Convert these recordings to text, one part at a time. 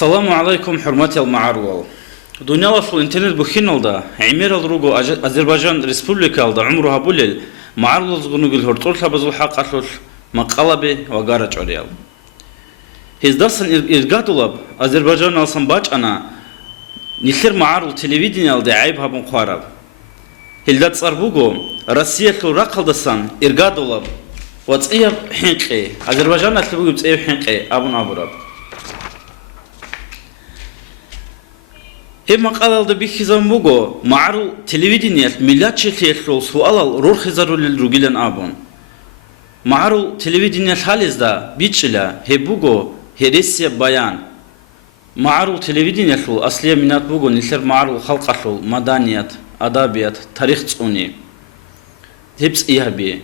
Assalamu alaikum hurmatel ma'arwal. Dunyalaşıl internet buhinalda, Emiral Rugo Azerbaycan Respublikalda umruha bulel, ma'arwal zgunugil hortol tabazul haqatul maqalabi ve garaç oriyal. Hizdasan irgadulab Azerbaycan alsan baçana, nişir ma'arwal televizyonalda ayb habun qarab. Hildat sarbugo, Rossiyatlu raqaldasan irgadulab, وتصيب حنقي أذربيجان أتلبوا بتصيب حنقي أبون أبوراب هم قالوا ده بيخزم بوجو معرو تلفزيونيات ملات شتيتلو سؤال روح خزارو للرجلين أبون معرو تلفزيونيات حالز ده بيتشلا هبوجو هرسيا بيان معرو تلفزيونيات أصلية منات بوجو نشر معرو خلقة مدنيات أدبيات تاريخ تصوني هبس إيها بيه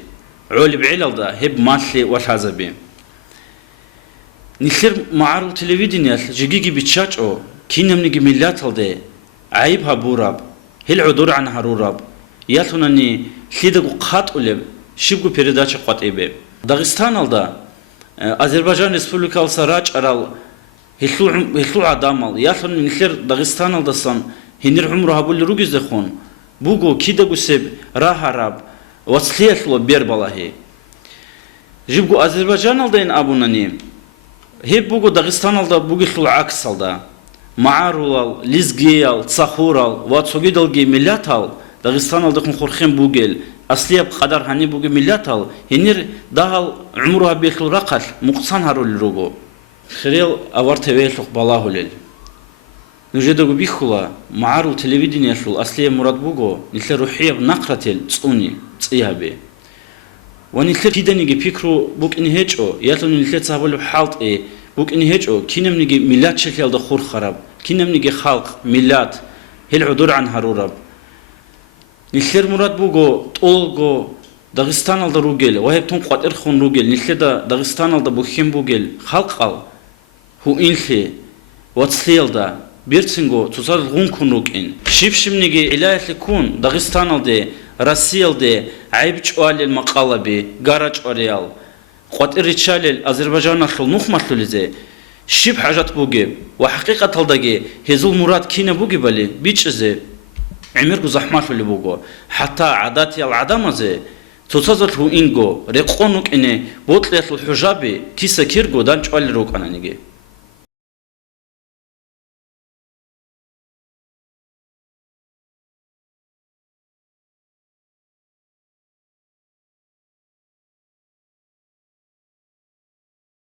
علي بعلل ده هب ماشي وشازبي نشر معرض تلفزيونيات جيجي بتشاج أو كينم نيجي ملات هالده عيب هبوراب هل عدور عن هروراب يالتونني خيدك قات أولب شبكو بيرداش قات إبه داغستان هالده أذربيجان ريسبوبليكال سراج أرال هلو عدامال يالتونني نشر داغستان هالده سام هنير عمره هبول روجز دخون بوجو كيدك سب راهراب وصليتلو بيربلاهي جيبو أذربيجان الدين أبوناني هي بوجو داغستان الدا بوجيتلو عكس الدا معارول ليزجيال تصخورال واتسوجيدالجي ملاتال داغستان الدا كن خورخين بوجيل أصلية بقدر هني بوجي ملاتال هنير دهال عمرها بيتلو رقل مقصان هارول روجو خيريل أورت ويتلو بالاهولل نجدو بيخلا معارو تلفزيونيا شو أصلية مراد بوجو نتلا روحية بنقرتل تصوني تصيابي ونتلا كده نيجي فكرو بوك إنهجو ياتلو نتلا تصابل بحالت إيه بوك إنهجو كينم نيجي ميلاد شكل دخور خراب كينم نيجي خلق ميلاد هل عدور عن هروراب نتلا مراد بوجو طولجو داغستان الدا روجل وهي بتون قوات إرخون روجل نتلا داغستان الدا بوخيم بوجل خلق هو إنخي واتسليل دا بيرتسنجو تصار غون كونوك إن شيبشمنيجي إلهي لكون داغستان الدي روسيا الدي عيبش أوالي المقالة بي غاراج أوريال قوات إريتشال أذربيجان أخل نخمة لزي شيب حاجات بوجي وحقيقة الداجي هزول مراد كينا بوجي بالي بيتش زي عمركو زحمات اللي بوجو حتى عاداتي العدم زي تصار هو إنجو ريقونوك إني بوتليت الحجابي كيسا كيرجو دانش أوالي روك أنا نيجي